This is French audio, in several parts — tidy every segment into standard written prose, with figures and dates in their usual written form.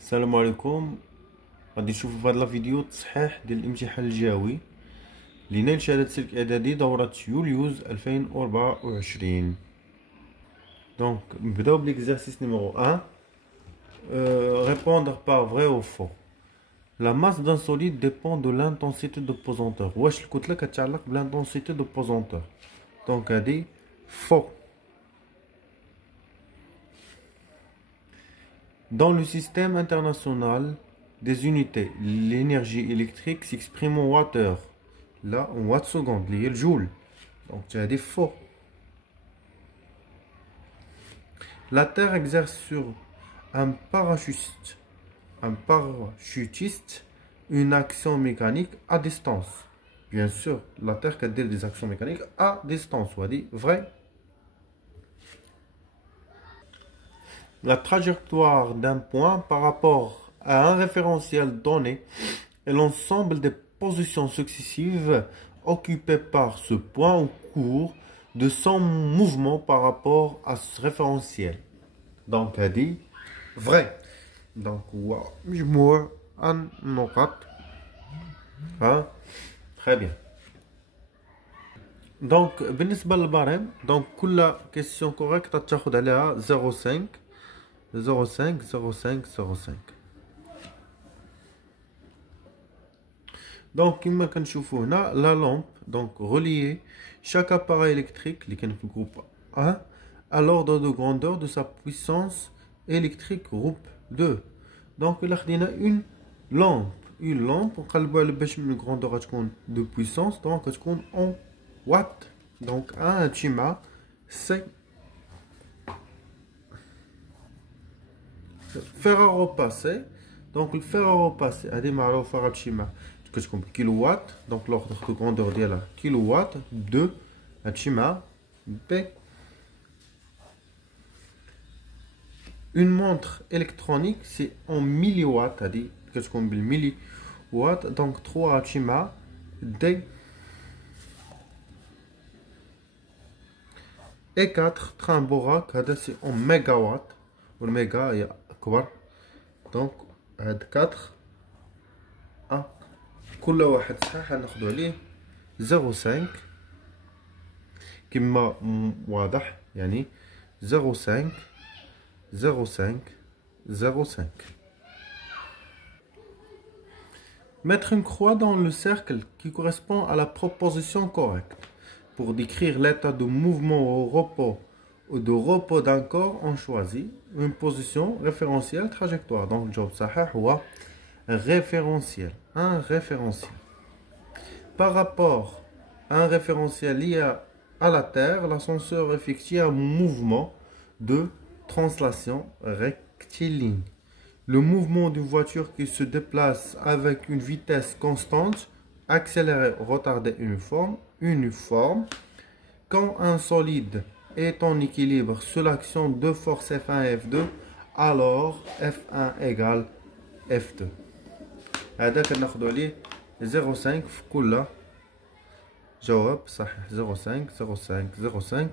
السلام عليكم. غادي نشوفوا في هذا الفيديو التصحيح ديال الامتحان الجهوي لنيل شهادة سلك اعدادي دورة يوليوز 2024. دونك نبداو بليكزارسيس نيميرو 1. Répondre par vrai ou faux. La masse d'un solide dépend de l'intensité de pesanteur. واش الكتلة كتعلق بالintensité de pesanteur. دونك هادي faux. Dans le système international des unités, l'énergie électrique s'exprime en wattheure. Là, en watts secondes, lié le joule. Donc, tu as des faux. La Terre exerce sur un parachutiste une action mécanique à distance. Bien sûr, la Terre a des actions mécaniques à distance. On dit vrai. La trajectoire d'un point par rapport à un référentiel donné est l'ensemble des positions successives occupées par ce point au cours de son mouvement par rapport à ce référentiel. Donc, elle dit vrai. Donc, مجموع النقط. Très bien. Donc, بالنسبة للبارام, donc كل question correcte تاخد عليها 0.5. 0,5, 0,5, 0,5. Donc, comme كنشوفوا هنا, la lampe, donc reliée, chaque appareil électrique, qui est le groupe 1, à l'ordre de grandeur de sa puissance électrique groupe 2. Donc, il y a une lampe. Une lampe, on va une grandeur de puissance, donc en watts. Donc, un tima, c'est fer à repasser. Donc le fer à repasser a démarré au farachima que je compte kilowatt, donc l'ordre de grandeur de la kilowatt de achima b. Une montre électronique c'est en milliwatts, a dit que je compte milliwatts, donc 3 achima d. Et 4 train borac c'est en mégawatts, ou le méga il y a donc هاد 4 كل واحد صحيح ناخذوا عليه 0.5 كما واضح يعني 0.5 0.5 0.5. Mettre une croix dans le cercle qui correspond à la proposition correcte pour décrire l'état de mouvement au repos ou de repos d'un corps, on choisit une position référentielle trajectoire. Donc, le job sahih ou référentiel. Un référentiel. Par rapport à un référentiel lié à la Terre, l'ascenseur effectue un mouvement de translation rectiligne. Le mouvement d'une voiture qui se déplace avec une vitesse constante, accélérée, retardée, uniforme. Quand un solide est en équilibre sous l'action de force F1 et F2, alors F1 égale F2. هذا كناخدو عليه 0.5 في كل جواب صحيح. 0.5 0.5 0.5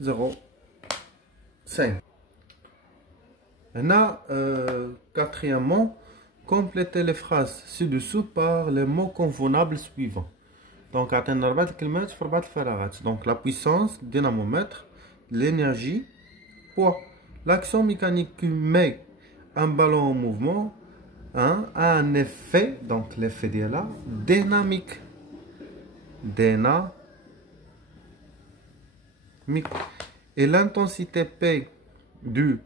0.5. هنا quatrièmement, complétez les phrases ci-dessous par les mots convenables suivants. Donc, عطينا 4 كلمات في 4 الفراغات. Donc, la puissance, dynamomètre, l'énergie, poids. L'action mécanique qui met un ballon en mouvement a un effet, donc l'effet de là, dynamique. Et l'intensité P du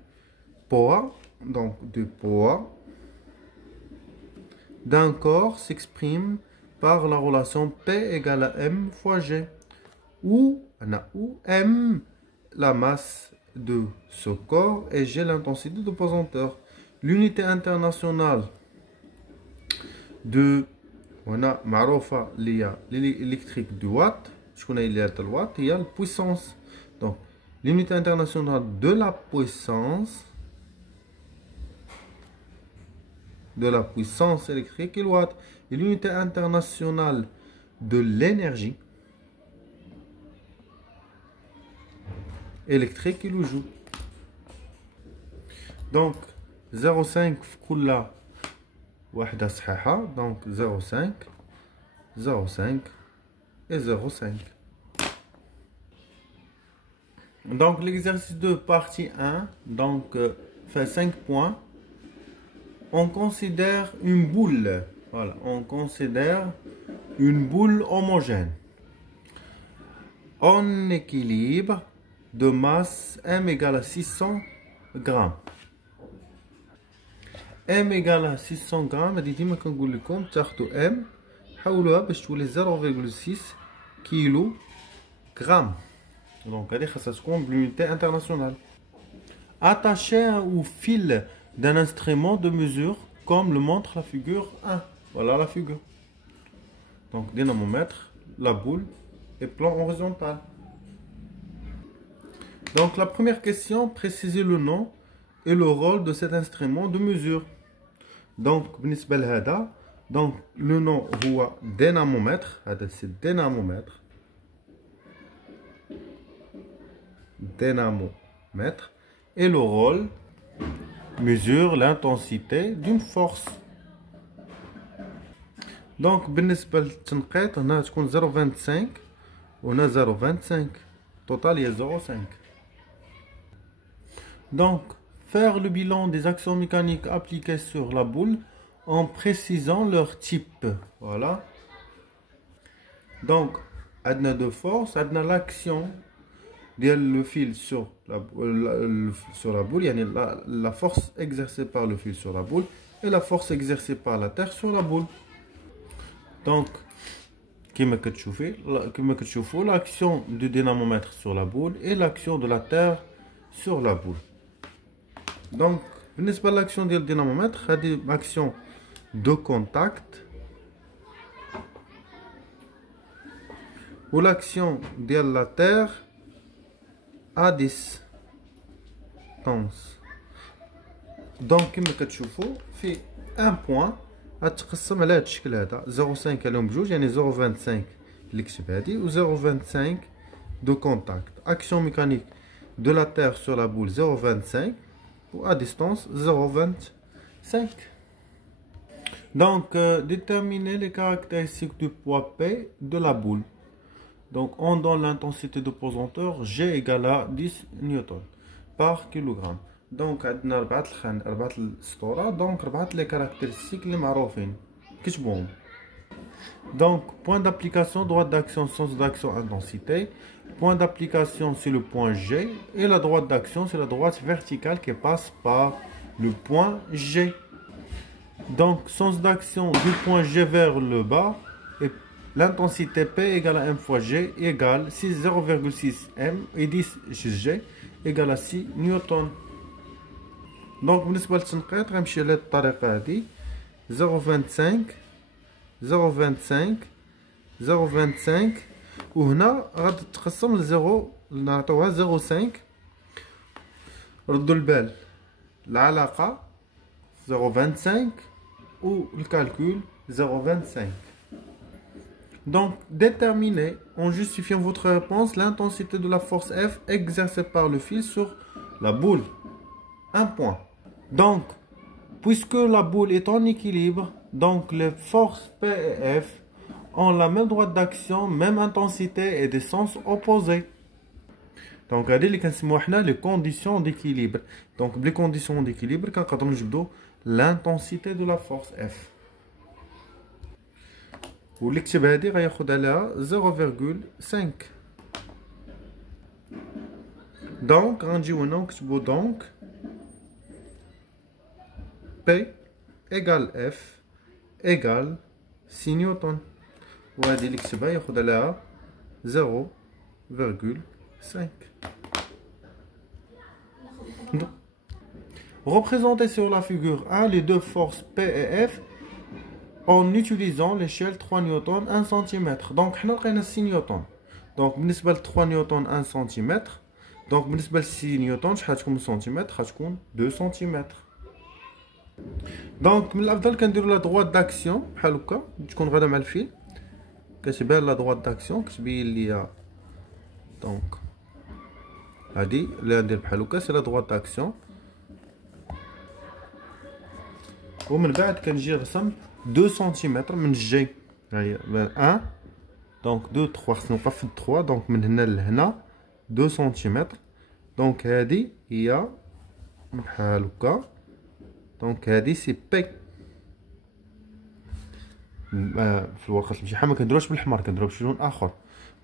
poids, donc du poids d'un corps s'exprime par la relation P égale à M fois G, où M la masse de ce corps et G l'intensité de pesanteur. L'unité internationale de معروفة l'électrique du watt, شكون هي اللي هاد الوات هي البويسانس. Donc l'unité internationale de la puissance électrique est le watt. Et l'unité internationale de l'énergie électrique est le joule. Donc 0,5 في كل وحدة صحيحة. Donc 0,5 0,5 et 0,5. Donc l'exercice 2 partie 1 donc fait 5 points. On considère une boule. Voilà, on considère une boule homogène en équilibre de masse m égale à 600 grammes. m égale à 600 grammes. هذه ديما كنقول لكم تاخذوا m حولوها باش تولي 0,6 كيلو غرام. Donc هذه خاصها تكون بالunité internationale. Attaché au fil d'un instrument de mesure comme le montre la figure 1. Voilà la figure. Donc dynamomètre, la boule et plan horizontal. Donc la première question, préciser le nom et le rôle de cet instrument de mesure. Donc بالنسبة لهذا donc le nom هو dynamomètre. هذا c'est dynamomètre. Dynamomètre. Et le rôle mesure l'intensité d'une force. Donc بالنسبة للتنقيط هنا تكون 0,25 وهنا 0,25 total هي 0,5. Donc faire le bilan des actions mécaniques appliquées sur la boule en précisant leur type. Voilà. Donc عندنا deux forces. عندنا l'action le fil sur la boule, يعني la force exercée par le fil sur la boule et la force exercée par la terre sur la boule. Donc كما كتشوفوا l'action du dynamomètre sur la boule et l'action de la terre sur la boule. Donc بالنسبة l'action du dynamomètre هذه action de contact ou l'action de la terre à distance. Donc كما كتشوفوا في ان بوين غتقسم على هذا الشكل هذا 0,5 عليهم بجوج يعني 0,25 اللي كتب هادي و 0,25 دو كونتاكت. اكسيون ميكانيك de la terre sur la boule 0,25 ou à distance 0,25. Donc déterminer les caractéristiques du poids P de la boule. Donc on donne l'intensité de pesanteur G égale à 10 newtons par kilogramme. Donc عندنا أربعة السطورة. Donc أربعة les caractéristiques اللي معروفين كتبوهم. Donc point d'application, droite d'action, sens d'action, intensité. Point d'application c'est le point G et la droite d'action c'est la droite verticale qui passe par le point G. Donc sens d'action du point G vers le bas et l'intensité P égale à M fois G égale 0,6 M et 10 G égale à 6 newtons. Donc بالنسبة للتنقيط غنمشي على هاد الطريقة هادي 0,25 0,25 0,25 وهنا غتقسم ل 0 نعطيوها 0,5. ردوا البال العلاقة 0,25 ou le calcul 0,25. Donc, déterminez en justifiant votre réponse l'intensité de la force F exercée par le fil sur la boule. Un point. Donc, puisque la boule est en équilibre, donc les forces P et F ont la même droite d'action, même intensité et des sens opposés. Donc, regardez les conditions d'équilibre. Donc, les conditions d'équilibre, quand on joue l'intensité de la force F. واللي كتب هادي غياخد عليها 0,5. دونك غنجيو هنا ونكتبو دونك P égale F égale 6 نيوتن وهادي اللي كتبها ياخد عليها 0,5. Représenter sur la figure 1 les deux forces P et F en utilisant l'échelle 3 newtons 1 cm. Donc حنا لقينا 6 نيوتن. Donc بالنسبة ل 3 نيوتن 1 سم. Donc بالنسبة ل 6 نيوتن شحال تكون سنتيمتر؟ غتكون 2 سنتيمتر. Donc من الافضل كنديروا لا droite d'action بحال هكا تكون غادا مع الفيل. كتبان لا droite d'action كتبين ليا دونك هادي اللي غندير بحال هكا سي لا droite d'action. ومن بعد كنجي نرسم 2 سنتيمتر من الجي. هاهي 1 دونك 2 3 خصني نوقف في 3 دونك من هنا لهنا 2 سنتيمتر. دونك هادي هي بحال هكا. دونك هادي سي بي. في الورقه المشيحه ما كنديروش بالحمر كنديرو بشي لون اخر.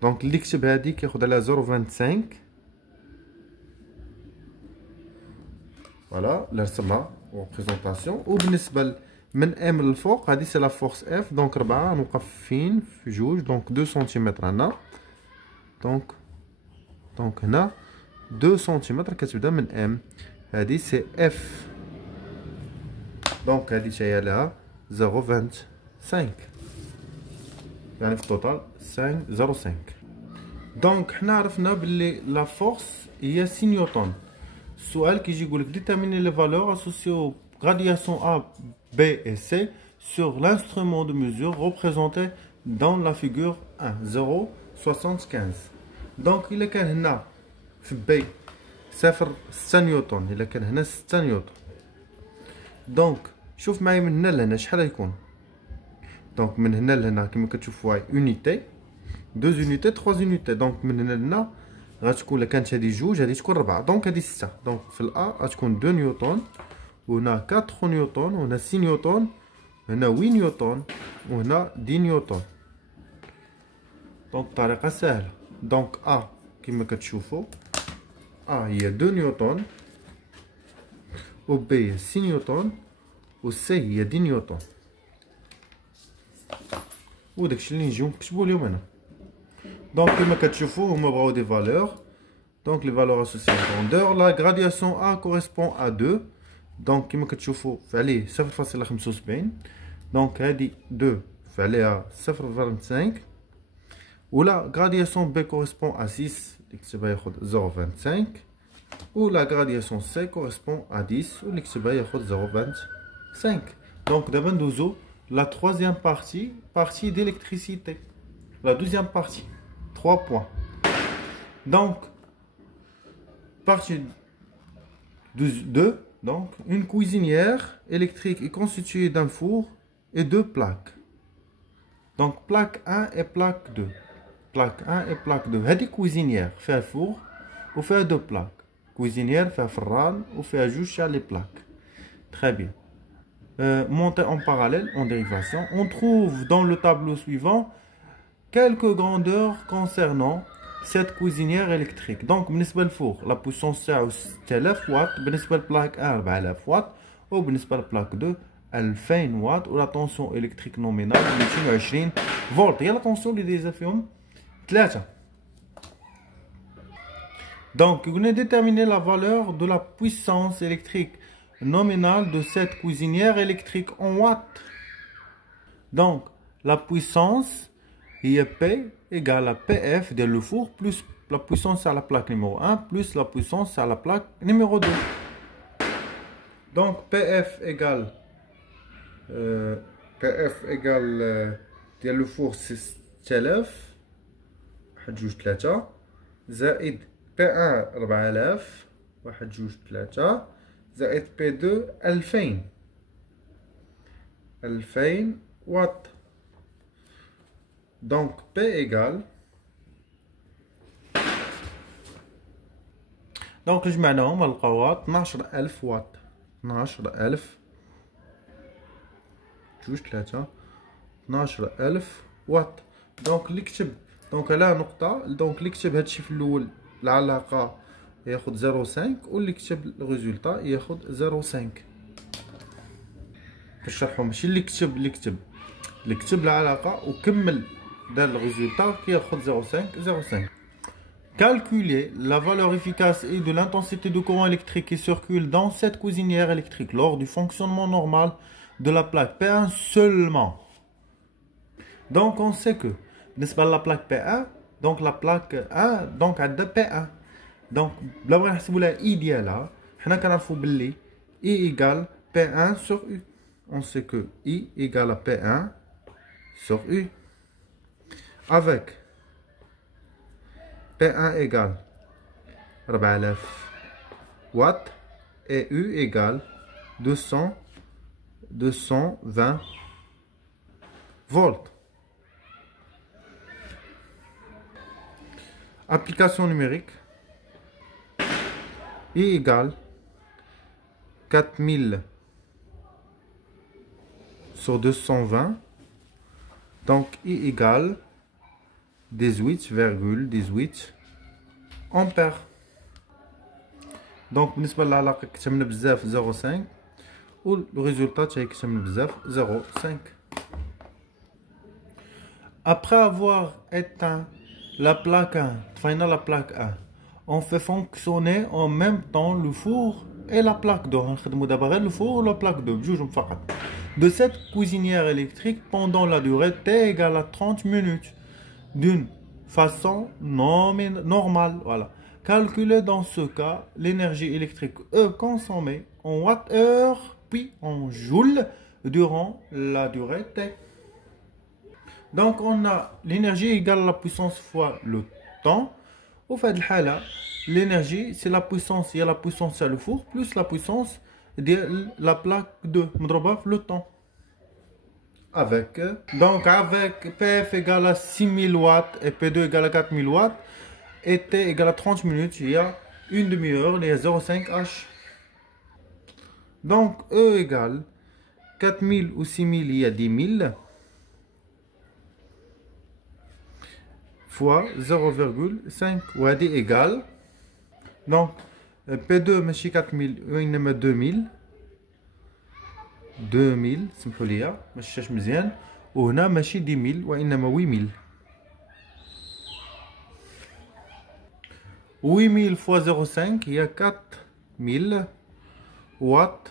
دونك اللي كتب هادي كياخد عليها 0.25. فوالا اللي رسمها بريزونطاسيون. وبالنسبه من ام للفوق هادي سي لا فورس اف. دونك 4 نوقف فين في جوج. دونك 2 سنتيمتر هنا. دونك هنا 2 سنتيمتر كتبدا من ام. هادي سي اف. دونك هادي جايه لها 0.25 يعني في التوتال 0.5. دونك حنا عرفنا بلي لا فورس هي 6 نيوتن. السؤال كيجي يقولك ديتيرميني لي فالور اسوسيو gradation A, B et C sur l'instrument de mesure représenté dans la figure 1 0,75. donc إلا كان هنا في B 0.6 نيوتن إلا كان هنا 6 نيوتن. دونك شوف معايا من هنا لهنا شحال غيكون. دونك من هنا لهنا كما كتشوفوا هاي اونيتي 2 اونيتي 3 اونيتي. دونك من هنا لهنا غتكون الا كانت هادي جوج هادي تكون 4. دونك هادي 6. دونك في الأ غتكون 2 نيوتن وهنا 4 نيوتن وهنا 6 نيوتن هنا 8 نيوتن وهنا 10 نيوتن. دونك بطريقة سهلة. دونك أ كما كتشوفوا أ هي 2 نيوتن و ب هي 6 نيوتن و سي هي 10 نيوتن. وداكشي اللي نجيو نكتبو اليوم هنا. دونك كما كتشوفوا هما بغاو دي فالور. دونك لي فالور اسوسيي غروندور. لا غرادياسيون أ كوريسبون أ 2. دونك كما كتشوفوا فعليه 0.75. دونك هادي 2 فعليها 0.25 ولا غرادياسيون بي كوريسبون ا 6 اللي كتبها ياخد 0.25 ولا غرادياسيون سي كوريسبون ا 10 واللي كتبها ياخد 0.25. دونك دابا ندوزو لا troisième partie d'électricité. La deuxième partie 3 points. Donc partie 2. Donc, une cuisinière électrique est constituée d'un four et 2 plaques. Donc, plaque 1 et plaque 2. Plaque 1 et plaque 2. هذه cuisinière فيها four وفيها 2 plaques. Cuisinière فيها فران وفيها جوج تاع لي plaques. Très bien. Monter en parallèle, en dérivation. On trouve dans le tableau suivant quelques grandeurs concernant cette cuisinière électrique. Donc بالنسبة للفور la puissance تاعو 6000 واط. بالنسبة لبلاك 1 4000 واط. وبالنسبة لبلاك 2 2000 واط. و لا طونسيون إلكتريك نومينال 220 فولت. هي لا طونسيون اللي دايزة فيهم 3. Donc on a déterminé la valeur de la puissance électrique nominale de cette cuisinière électrique en watts. Donc la puissance هي P égale à PF de le four plus la puissance à la plaque numéro 1 plus la puissance à la plaque numéro 2. Donc PF égale ديال le four 6000 1 2 3 زائد P1 4000 1 2 3 زائد P2 2000 واط. Donc P égale. دونك جمعناهم نلقاوها 12000 واط. 12000 جوج 3 12000 واط. دونك اللي كتب دونك على نقطة. دونك اللي كتب هادشي في الأول العلاقة ياخد 0.5 واللي كتب الريزولتا ياخد 0.5. كنشرحو ماشي اللي كتب العلاقة وكمل دار le résultat qui est 0,5. Calculer la valeur efficace et de l'intensité de courant électrique qui circule dans cette cuisinière électrique lors du fonctionnement normal de la plaque P1 seulement. Donc on sait que بالنسبة la plaque P1 donc la plaque 1 donc عندها P1. donc بلا بغينا نحسبوا لها I ديالها حنا كنعرفوا باللي I égale P1 sur U. On sait que I égale à P1 sur U. Avec P1 égale 4000 watts et U égale 220 220 volts. Application numérique. I égale 4000 sur 220. Donc I égale 18,18 ampères. Donc بالنسبة للعلاقة كتمنا بزاف 0.5 والريزولtat تاعي كتمنا بزاف 0.5. Après avoir éteint la plaque 1, طفينا la plaque 1, on fait fonctionner en même temps le four et la plaque 2. غنخدمو دابا غير le four ou la plaque 2 بجوجهم فقط. De cette cuisinière électrique pendant la durée t égale à 30 minutes d'une façon normale. Voilà. Calculer dans ce cas l'énergie électrique E consommée en watts-heure puis en joules durant la durée T. Donc on a l'énergie égale à la puissance fois le temps. Au fait de l'énergie c'est la puissance, il y a la puissance à le four plus la puissance de la plaque de le temps. Avec PF égale à 6000 watts et P2 égale à 4000 watts et T égale à 30 minutes, il y a une demi-heure, il y a 0,5 H. Donc E égale 4000 ou 6000, il y a 10 000 fois 0,5 ou égale. Donc P2 ماشي 4000 وإنما 2000 سمحوا لي ما شفتش مزيان وهنا ماشي 10000 وإنما 8000. 8000 fois 0,5 هي 4000 watts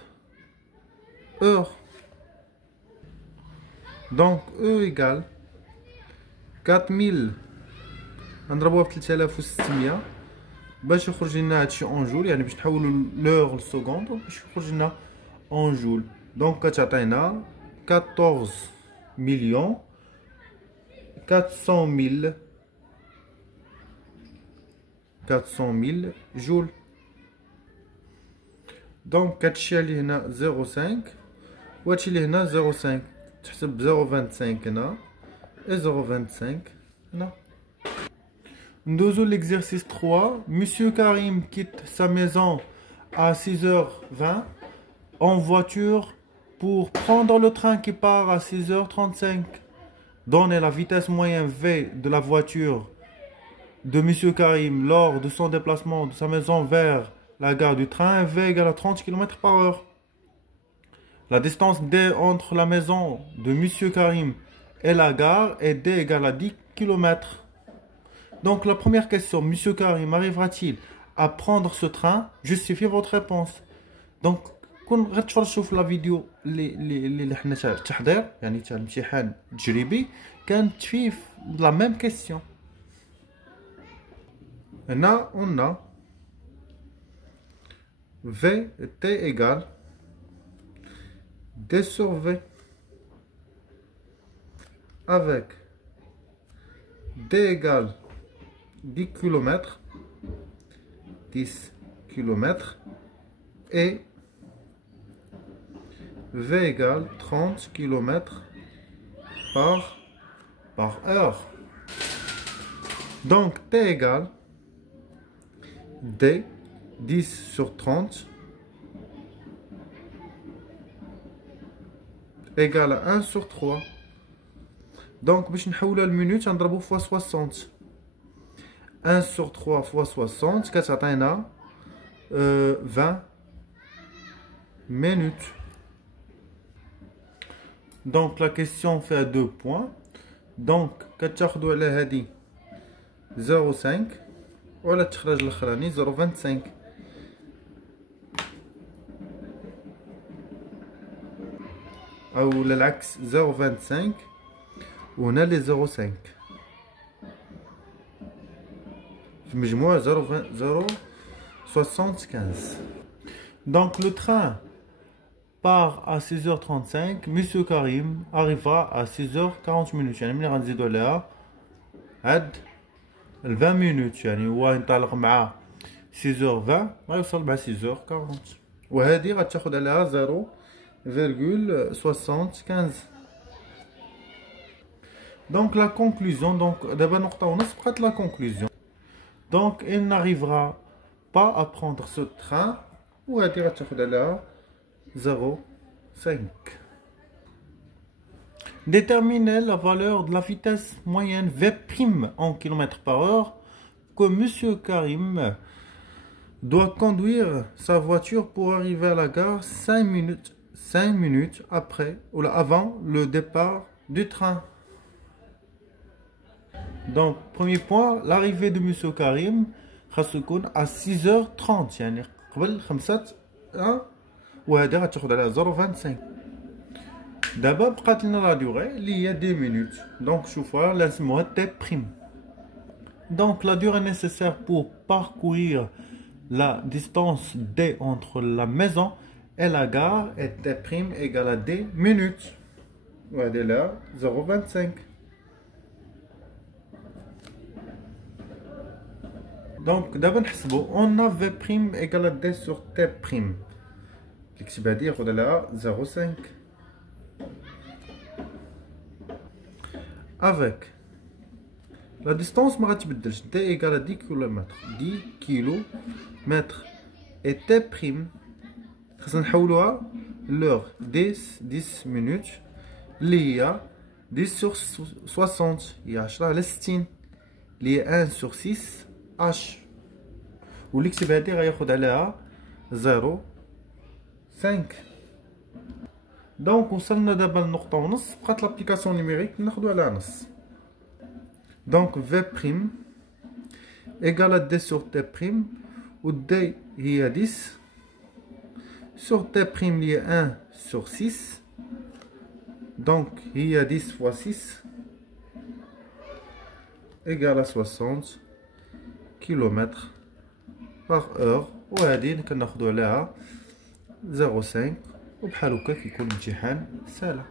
heure. Donc E égale 4000 نضربوها في 3600 باش يخرج لنا هادشي اون جول، يعني باش نحولوا لور للسكوند باش يخرج لنا اون جول. دونك كتعطينا 14 مليون 400 000 جول. دونك كتشي اللي هنا 0.5 وهادشي اللي هنا 0.5 تحسب 0.25 هنا et 0.25 هنا. Ndozo l'exercice 3. Monsieur Karim quitte sa maison à 6h20 en voiture pour prendre le train qui part à 6h35. Donnez la vitesse moyenne V de la voiture de Monsieur Karim lors de son déplacement de sa maison vers la gare du train. V égale à 30 km par heure. La distance D entre la maison de Monsieur Karim et la gare est D égale à 10 km. Donc la première question, Monsieur Karim arrivera-t-il à prendre ce train? Justifiez votre réponse. Donc كون غتفرجوا في لا فيديو اللي حنا تاع التحضير يعني تاع الامتحان التجريبي كانت فيه لا ميم كيسيون. هنا on a V T égale D sur V avec D égale 10 km et V égale 30 km par heure. Donc T égale D 10 sur 30 égale à 1 sur 3. Donc باش نحولها للمينوت نضربو fois 60. 1 sur 3 fois 60 كتعطينا 20 minutes. Donc la question fait à 2 points. Donc كتاخدو على هادي 0.5 ولا تخرج الاخراني 0.25. او للعكس 0.25 وهنا لي 0.5 في مجموع 0.75. Donc le train part à 6h35. Monsieur Karim arrivera à 6h40 minutes. يعني ملي غنزيدو عليها هاد 20 minutes يعني هو ينطلق مع 6h20 غيوصل مع 6h40 وهادي غتاخد عليها 0,75. Donc la conclusion, donc d'abord on a la conclusion. Donc il n'arrivera pas à prendre ce train ou à dire à 0,5. Déterminer la valeur de la vitesse moyenne V' en km/h que M. Karim doit conduire sa voiture pour arriver à la gare 5 minutes après ou avant le départ du train. Donc, premier point, l'arrivée de M. Karim à 6h30 يعني قبل 5 وهذه غتاخد على 0.25. دابا بقات لنا لا durée اللي هي 10 minutes. Donc شوفوها اللي نسموها T'. Donc la durée nécessaire pour parcourir la distance D entre la maison et la gare est T' égale à D minutes. وهذه là 0.25. Donc d'abord on a V' égale à D sur T'. l'ex-badi ياخد على 0.5. avec la distance ما غتبدلش D égale à 10 km 10 km et T' خاصنا نحولوها l'heure 10 minutes اللي هي 10 sur 60 هي 10 على 60 اللي هي 1 sur 6 h واللي هادي غياخد عليها 0.5. دونك وصلنا دابا لنقطة ونص بقات لابليكاسيون نيميريك ناخدو على نص. دونك V' égale à D sur T' و D هي 10 sur T' اللي هي 1 sur 6 donc هي 10 fois 6 égale à 60 km/h وهادي كناخدو عليها 0.5 وبحال هكا كيكون الامتحان سهل.